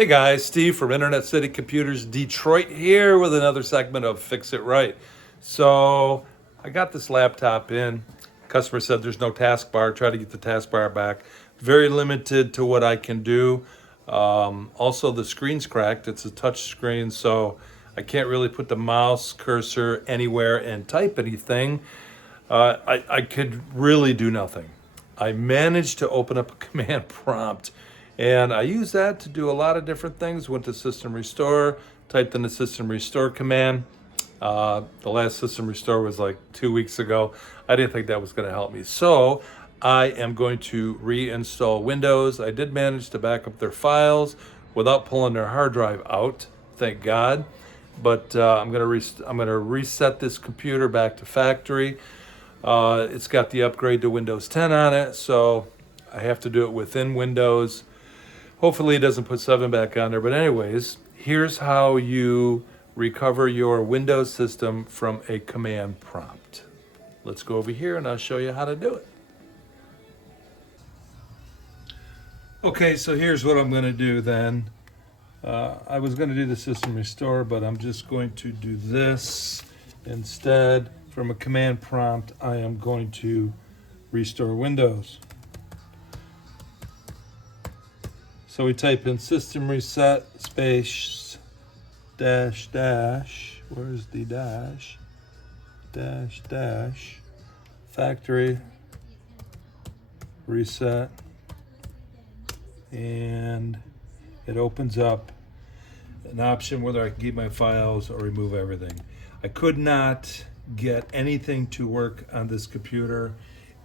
Hey guys, Steve from Internet City Computers Detroit here with another segment of Fix It Right. So I got this laptop in. Customer said there's no taskbar. Try to get the taskbar back. Very limited to what I can do. Also, the screen's cracked. It's a touch screen, so I can't really put the mouse cursor anywhere and type anything. I could really do nothing. I managed to open up a command prompt, and I used that to do a lot of different things. Went to system restore, typed in the system restore command. The last system restore was like 2 weeks ago. I didn't think that was going to help me. So I am going to reinstall Windows. I did manage to back up their files without pulling their hard drive out, thank God. But I'm gonna reset this computer back to factory. It's got the upgrade to Windows 10 on it, so I have to do it within Windows. Hopefully it doesn't put 7 back on there, but anyways, here's how you recover your Windows system from a command prompt. Let's go over here and I'll show you how to do it. Okay, so here's what I'm gonna do then. I was gonna do the system restore, but I'm just going to do this instead. From a command prompt, I am going to restore Windows. So we type in system reset space dash dash, where's the dash, dash dash, factory reset, and it opens up an option whether I can keep my files or remove everything. I could not get anything to work on this computer.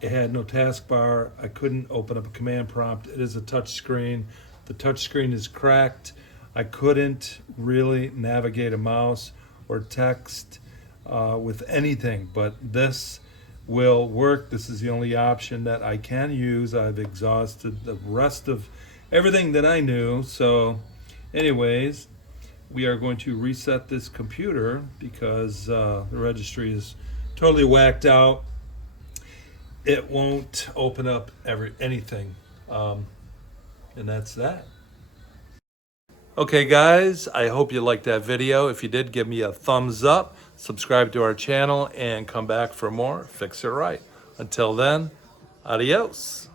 It had no taskbar. I couldn't open up a command prompt. It is a touch screen. The touch screen is cracked. I couldn't really navigate a mouse or text with anything, but this will work. This is the only option that I can use. I've exhausted the rest of everything that I knew. So anyways, we are going to reset this computer because the registry is totally whacked out. It won't open up anything, and that's that. Okay guys, I hope you liked that video. If you did, give me a thumbs up, subscribe to our channel, and come back for more Fix It Right. Until then, adios.